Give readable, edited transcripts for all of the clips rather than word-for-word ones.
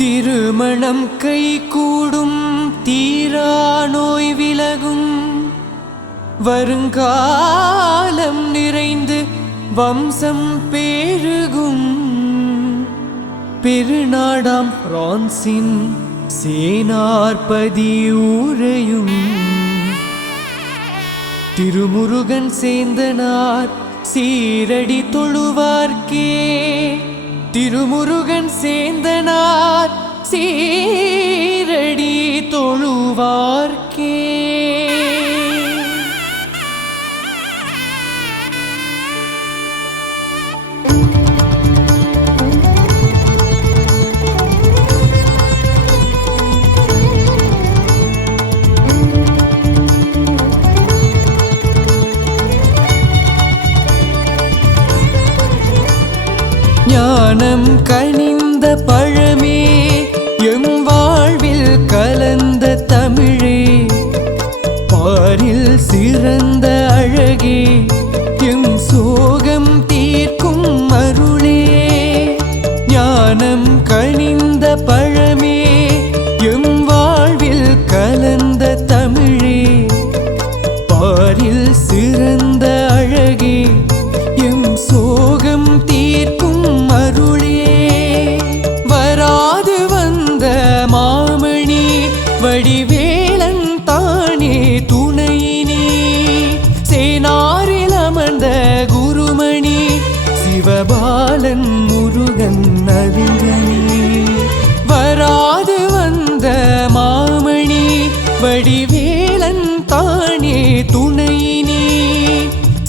திருமணம் கை கூடும், தீரா நோய் விலகும், வருங்காலம் நிறைந்து வம்சம் பெருகும். பெருநாடாம் பிரான்சின் சேனார்பதி ஊரையும் திருமுருகன் சேந்தனார் சீரடி தொழுவார்க்கே. திருமுருகன் சேந்தனார் சீரடி தொழுவார்க்கே. ஞானம் கனிந்த பழமே, எம் வாழ்வில் கலந்த தமிழே, பாரில் சிறந்த அழகே, எம் சோகம் தீர்க்கும் அருளே. ஞானம் கனிந்த பழமே, எம் வாழ்வில் கலந்த தமிழே, பாரில் சிறந்த அழகே, எம் சோகம் தீர்க்கும் அருளே. வராது வந்த மாமணி வடிவேலன் தானே துணையினி, சேனாரில் அமர்ந்த குருமணி சிவபாலன் முருகன் நவிங்கனி. வராது வந்த மாமணி வடிவேலன் தானே துணையினி,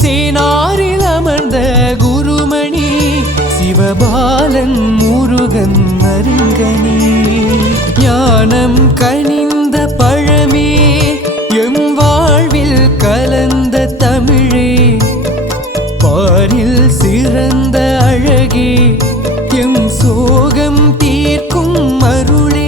சேனாரில் அமர்ந்த குருமணி சிவபாலன் முருகன் அருங்கனி. ஞானம் கனிந்த பழமே, எம் வாழ்வில் கலந்த தமிழே, பாரில் சிறந்த அழகே, எம் சோகம் தீர்க்கும் அருளே.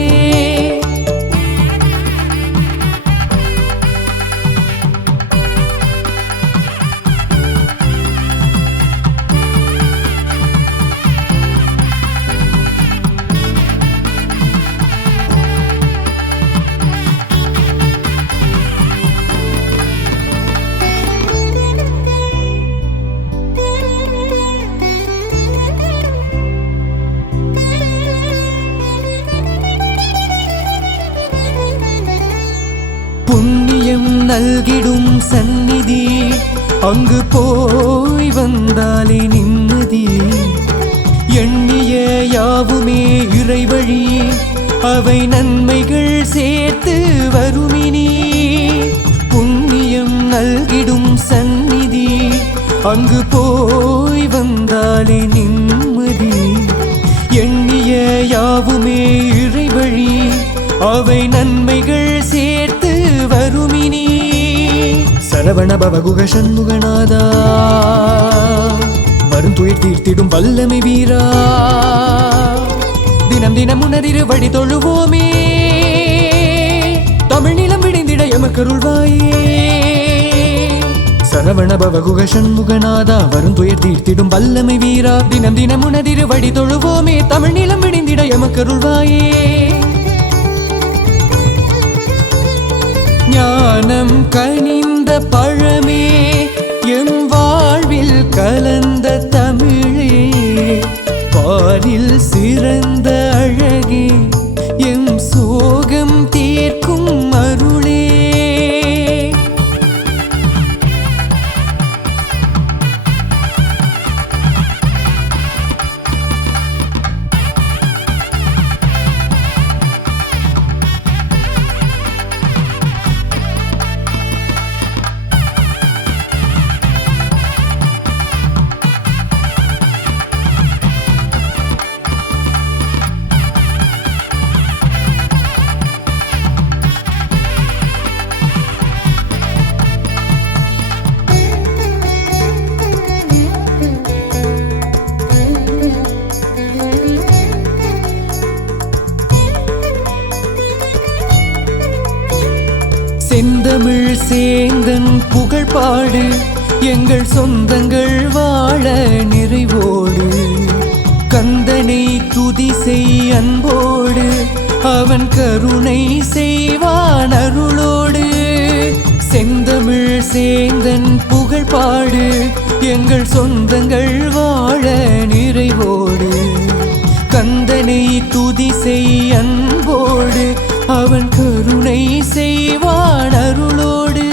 புண்ணியம் நல்கிடும் சந்நிதி, அங்கு போய் வந்தாலே நிம்மதி. எண்ணிய யாவுமே இறைவழி, அவை நன்மைகள் சேர்த்து வருமினி. புண்ணியம் நல்கிடும் சந்நிதி, அங்கு போய் வந்தாலே நிம்மதி. எண்ணிய யாவுமே இறைவழி, அவை நன்மைகள் சேர்த்து வருமினி. சரவண பவகுக சண்முகநாதா, வரும் துயர் தீர்த்திடும் வல்லமை வீரா, தினம் தினம் உனதிரு வழி தொழுவோமே, தமிழ் நிலம் விடிந்திட எமக்கருள்வாயே. சரவண பவகுக சண்முகநாதா, வரும் துயர் தீர்த்திடும் வல்லமை வீரா, தினம் தினம் உனதிரு வழி தொழுவோமே, தமிழ் நிலம் விடிந்திட எமக்கருள்வாயே. ஞானம் கனிந்த பழமே, எம் வாழ்வில் கலந்த தமிழே, பாரில் சிறந்த அழகே, எம் சோகம் தீர்க்கும் அருளே. சேந்தன் புகழ் பாடு எங்கள் சொந்தங்கள் வாழ நிறைவோடு கந்தனை துதி செய் அன்போடு அவன் கருணை செய்வான் அருளோடு செந்தமிழ் சேந்தன் புகழ் பாடு எங்கள் சொந்தங்கள் வாழ நிறைவோடு கந்தனை துதி செய் அன்போடு அவன் கருணை செய்வான் அருளோடு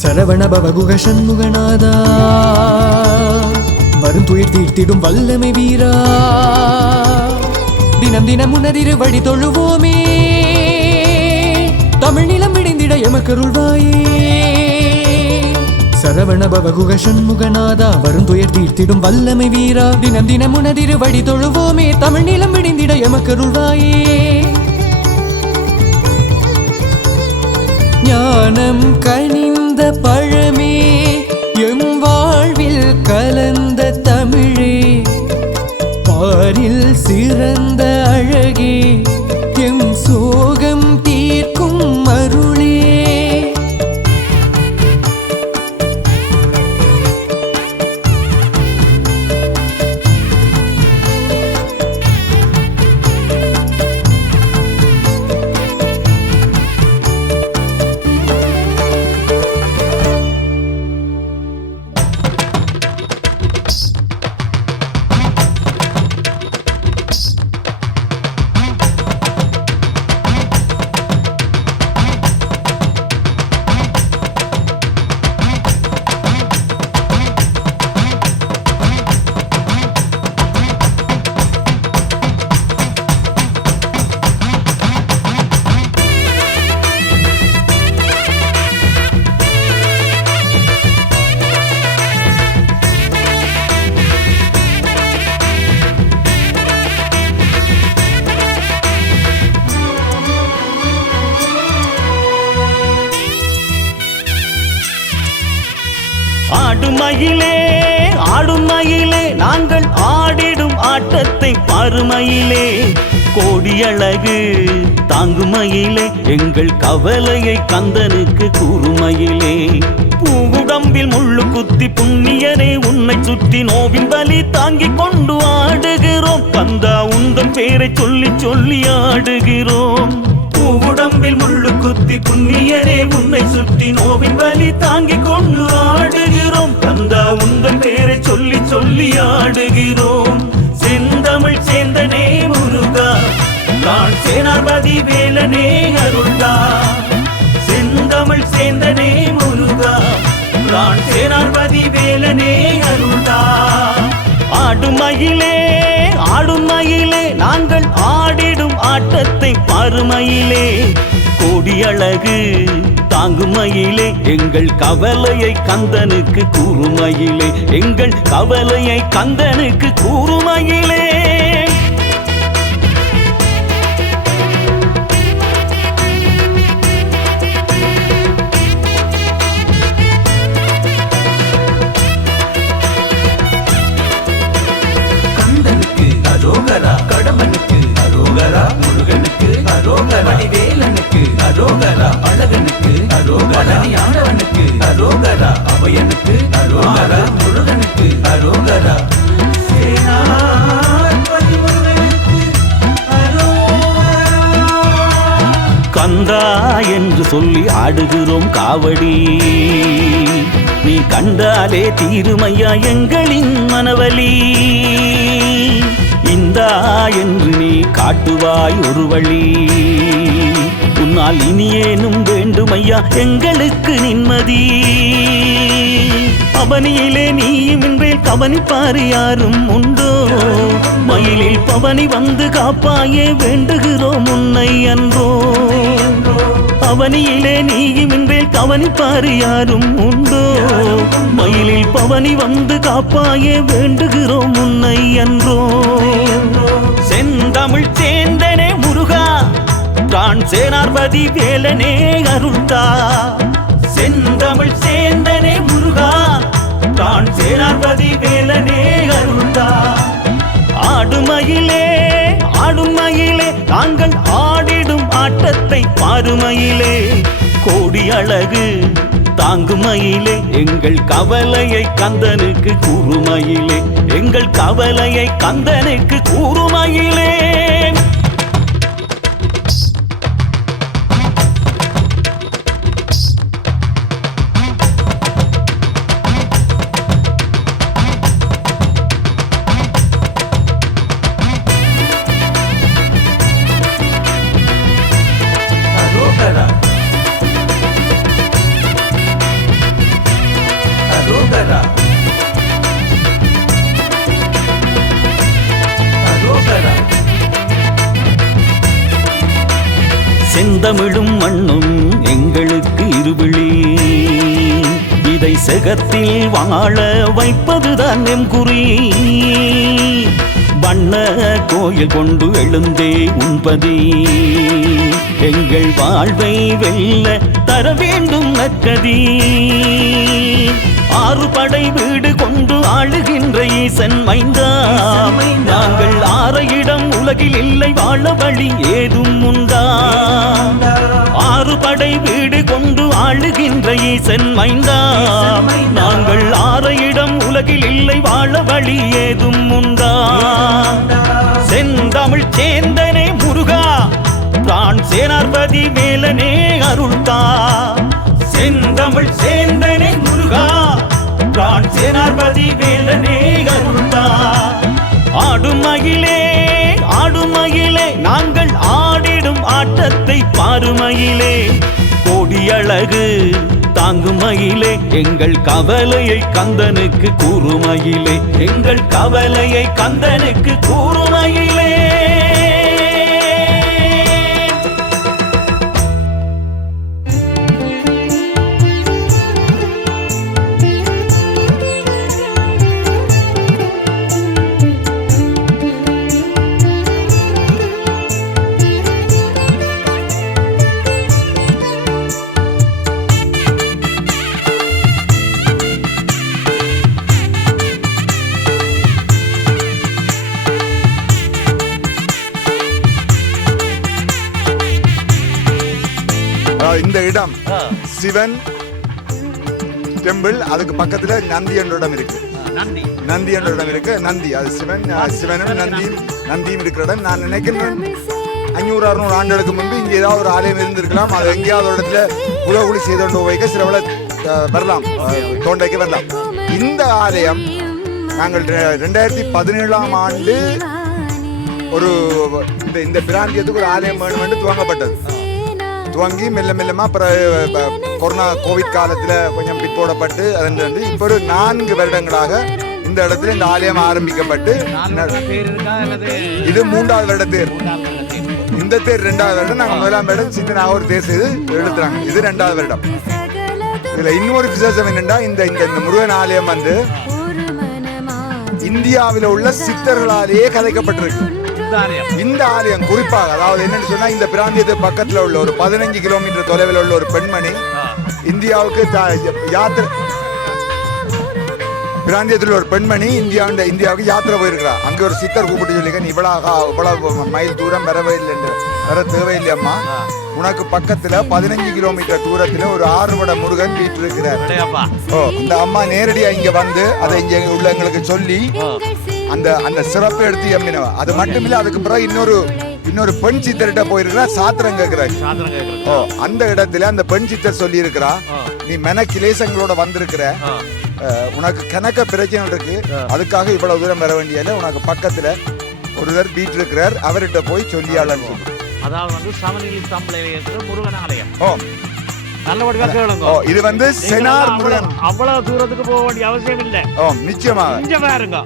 சரவண பவகுக சண்முகநாதா வரும் துயர் தீர்த்திடும் வல்லமை வீரா தினம் தினம் உனதிரு வழி தொழுவோமே தமிழ் நிலம் விடிந்திட எமக்கருள்வாயே சரவண பவகுக சண்முகநாதா வரும் துயர் தீர்த்திடும் வல்லமை வீரா தினம் தினம் உனதிரு வழி தொழுவோமே தமிழ் நிலம் விடிந்திட எமக்கருள்வாயே ஞானம் கனிந்த பழமே எம் வாழ்வில் கலந்த தமிழே பாரில் சிறந்த அழகே எம் சோகம் தீர்க்கும் அருளே ஆடுமயிலே ஆடுமயிலே நாங்கள் ஆடிடும் ஆட்டத்தை பாருமயிலே கோடியழகு தாங்குமயிலே எங்கள் கவலையை கந்தனுக்கு கூறுமயிலே பூவுடம்பில் முள்ளு குத்தி புண்ணியனே உன்னை சுற்றி நோவின் பலி தாங்கிக் கொண்டு ஆடுகிறோம் கந்தா உந்தன் பேரை சொல்லி சொல்லி ஆடுகிறோம் பூவுடம்பில் முள்ளு குத்தி புண்ணியனே உன்னை சுற்றி நோவின் வலி தாங்கிக் கொண்டு ஆடுகிறோம் கந்தா உந்தன் பேரை சொல்லி சொல்லி ஆடுகிறோம் செந்தமிழ் சேந்தனே முருகா நான் சேனாபதி வேலனே அருள்தா செந்தமிழ் சேந்தனே முருகா நான் சேனாபதி வேலனே அருள்தா ஆடுமயிலே ஆடுமயிலே நாங்கள் ஆடிடும் ஆட்டத்தை பாருமயிலே கோடியழகு தாங்குமயிலே எங்கள் கவலையை கந்தனுக்கு கூறுமயிலே எங்கள் கவலையை கந்தனுக்கு கூறுமயிலே கடம்பனுக்கு அரோகரா முருகனுக்கு அரோகரா வேலனுக்கு அரோகரா அழகனுக்கு அரோகரா ஆண்டவனுக்கு அரோகரா அபயனுக்கு அரோகரா முருகனுக்கு அரோகரா கந்தா என்று சொல்லி ஆடுகிறோம் காவடி நீ கண்டாலே தீருமையா எங்களின் மனவலி இந்தா என்று நீ காட்டுவாய் ஒரு வழி உன்னால் இனியேனும் வேண்டுமையா எங்களுக்கு நிம்மதி பவனியிலே நீயும் இன்றேல் கவனிப்பாரு யாரும் உண்டோ மயிலில் பவனி வந்து காப்பாயே வேண்டுகிறோம் உன்னை அன்றோ பவனியிலே நீயும் இன்றேல் கவனிப்பாரு யாரும் உண்டோ மயிலில் பவனி வந்து காப்பாயே வேண்டுகிறோம் உன்னை அன்றோ செந்தமிழ் சேந்தனே முருகா நான் சேனாபதி வேலனே அருள்தா செந்தமிழ் சேந்தனே முருகா நான் சேனாபதி வேலனே அருள்தா ஆடுமயிலே ஆடுமயிலே நாங்கள் ஆடிடும் ஆட்டத்தை பாருமயிலே கோடி அழகு தாங்குமயிலே எங்கள் கவலையை கந்தனுக்கு கூறுமயிலே எங்கள் கவலையை கந்தனுக்கு கூறுமயிலே செந்தமிழும் மண்ணும் எங்களுக்கு இருவிழி இதை செகத்தில் வாழ வைப்பதுதான் எம் குறி வண்ண கோயில் கொண்டு எழுந்தே உண்பதி எங்கள் வாழ்வை வெல்ல தர வேண்டும் நற்கதி ஆறு படை வீடு கொண்டு ஆளுகின்ற ஈசன் மைந்தா நாங்கள் ஆறையிடம் உலகில் இல்லை வாழ வழி ஏதும் உண்டா ஆறு படை வீடு கொண்டு ஆளுகின்ற ஈசன் மைந்தா நாங்கள் ஆறையிடம் உலகில் இல்லை வாழ வழி ஏதும் உண்டா செந்தமிழ் சேந்தனே முருகா பிரான் சேனார்பதி வேலனே அருள்தா செந்தமிழ் சேந்தனே முருகா பிரான் சேனார்பதி வேலனே அருள்தா ஆடுமயிலே ஆடுமயிலே நாங்கள் ஆடிடும் ஆட்டத்தை பாருமயிலே கோடி அழகு தாங்குமயிலே எங்கள் கவலையை கந்தனுக்கு கூறுமயிலே எங்கள் கவலையை கந்தனுக்கு கூறுமயிலே இந்த இடம் சிவன் டெம்பிள், அதுக்கு பக்கத்துல நந்தி என்ற இடம் இருக்கு. நந்தி என்ற இடம் இருக்கு. நந்தி அது சிவனும் நந்தியும் இருக்கிற இடம். நான் நினைக்கிறேன் 500-600 ஆண்டுகளுக்கு முன்பு இங்க ஏதாவது ஒரு ஆலயம் இருந்திருக்கலாம். அது எங்கேயாவது ஒரு இடத்துல புலகுலி செய்து வைக்க சிலவள வரலாம், தோண்டைக்கு வரலாம். இந்த ஆலயம் நாங்கள் 2017ஆம் ஆண்டு ஒரு இந்த பிராந்தியத்துக்கு ஒரு ஆலயம் வேணும் என்று துவங்கப்பட்டது. துவங்கி மெல்ல மெல்லமா கொரோனா கோவிட் காலத்துல கொஞ்சம் பிற்போடப்பட்டு அது இப்ப ஒரு 4 வருடங்களாக இந்த இடத்துல இந்த ஆலயம் ஆரம்பிக்கப்பட்டு இது 3வது வருட தேர். இந்த தேர் 2வது வருடம். நாங்க 1ஆம் வருடம் சின்ன ஒரு தேர் செய்து எழுத்துறாங்க. இது 2வது வருடம். இதுல இன்னொரு விசேஷம் என்னன்னா இந்த முருகன் ஆலயம் வந்து இந்தியாவில உள்ள சித்தர்களாலேயே கதைக்கப்பட்டிருக்கு. இந்த ஆலயம் குறிப்பாக அதாவது என்னன்னு சொன்னா இந்த பிராந்தியத்து பக்கத்துல உள்ள ஒரு 15 கிலோமீட்டர் தொலைவில் உள்ள ஒரு பெண்மணி இந்தியாவுக்கு பிராந்தியத்தில் ஒரு பெண்மணி இந்தியாவுக்கு யாத்திரை போயிருக்கிறா. அங்க ஒரு சித்தர் கூப்பிட்டு சொல்லிக்க இவ்வளவு மைல் தூரம் வர தேவையில்லை அம்மா, உனக்கு பக்கத்துல 15 கிலோமீட்டர் தூரத்துல ஒரு 6 வட முருகன் வீட்டு இருக்கிறார். இந்த அம்மா நேரடியா இங்க வந்து அதை இங்க உள்ள எங்களுக்கு சொல்லி அந்த சிறப்பு எடுத்து எம்மினவா. அது மட்டுமில்ல, அதுக்கு பிறகு இன்னொரு பெண் சித்தர்கிட்ட போயிருக்கிறா, சாத்திரம் கேட்கிறார். அந்த இடத்துல அந்த பெண் சித்தர் சொல்லி இருக்கிறா, நீ மென கிளேசங்களோட வந்திருக்கிற, உனக்கு கணக்க பிரச்சனை இருக்கு, அதுக்காக இவ்வளவு தூரம் வர வேண்டியல, உனக்கு பக்கத்துல ஒருவர் வீட்டு இருக்கிறார், அவர்கிட்ட போய் சொல்லியாளர். அதாவது சமநிலை ஸ்தம்பலையில இருக்கிற முருகன் ஆலயம். நல்லபடியா கேளுங்க. இது வந்து செனார் முருகன். அவ்வளவு தூரத்துக்கு போக வேண்டிய அவசியம் இல்ல. நிச்சயமாக இங்க பாருங்க,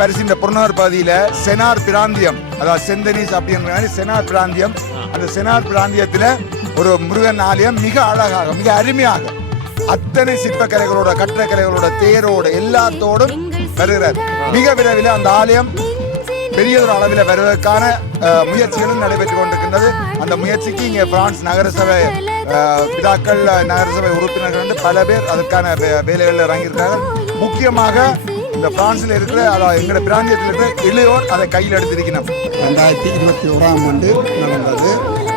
பரிசின் புறநகர் பகுதியில செனார் பிராந்தியம், அதாவது செந்தனீஸ் அப்படிங்கிற செனார் பிராந்தியம். அந்த செனார் பிராந்தியத்துல ஒரு முருகன் ஆலயம் மிக அழகாக மிக அருமையாக அத்தனை சிற்பக்கலைகளோட கட்டடக்கலைகளோட தேரோட எல்லாத்தோடும் வருகிறார். மிக விரைவில் அந்த ஆலயம் பெரியதொரு அளவில் வருவதற்கான முயற்சிகளும் நடைபெற்றுக் கொண்டிருக்கின்றது. அந்த முயற்சிக்கு இங்கே பிரான்ஸ் நகரசபை பிதாக்கள் நகரசபை உறுப்பினர்கள் பல பேர் அதற்கான வேலைகளில் இறங்கியிருக்கார்கள். முக்கியமாக இந்த பிரான்சில் இருக்கிற எங்களோட பிராந்தியத்தில் இருக்கிற இளையோர் அதை கையில் எடுத்திருக்கணும். 2021ஆம் ஆண்டு நடந்தது.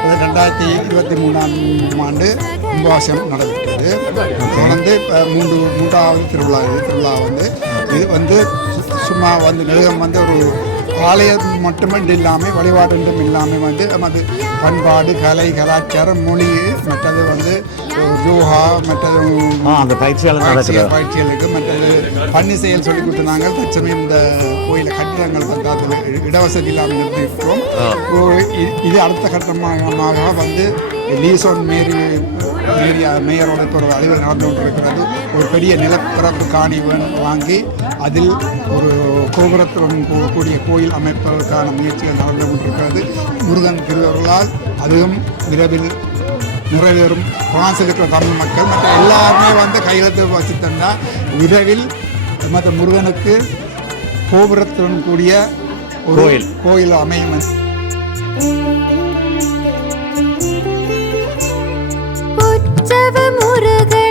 2023ஆம் ஆண்டு கும்பாபிஷேகம் நடைபெற்றது. தொடர்ந்து இப்போ மூன்றாவது திருவிழா இது வந்து சும்மா வந்து நிலையம் வந்து ஒரு ஆலயம் மட்டுமன்று இல்லாமல் வழிபாடு இல்லாமல் வந்து நமது பண்பாடு கலை கலாச்சாரம் மொழி மற்றது வந்து யோகா மற்றது அந்த பயிற்சிகளுக்கு மற்றது பன்னி செயல் சொல்லி கொடுத்துருந்தாங்க. தற்சமயம் இந்த கோயில கட்டிடங்கள் வந்து அதில் இடவசதி இல்லாமல் நிறுத்திருக்கிறோம். இது அடுத்த கட்டமாக வந்து லீசோன் மேயரோட இப்போ ஒரு அலுவல் நடந்து கொண்டிருக்கிறது. ஒரு பெரிய நிலப்பரப்பு காணி வாங்கி அதில் ஒரு கோபுரத்துடன் கூடிய கோயில் அமைப்பதற்கான முயற்சிகள் நடந்து கொண்டிருக்கிறது. முருகன் திருவருளால் அதுவும் விரைவில் நிறைவேறும். பிரான்சில் இருக்கிற தமிழ் மக்கள் மற்ற எல்லாருமே வந்து கையெழுத்து வச்சு தந்தால் விரைவில் மற்ற முருகனுக்கு கோபுரத்துடன் கூடிய ஒரு கோயில் அமையும். உற்சவ முருகன்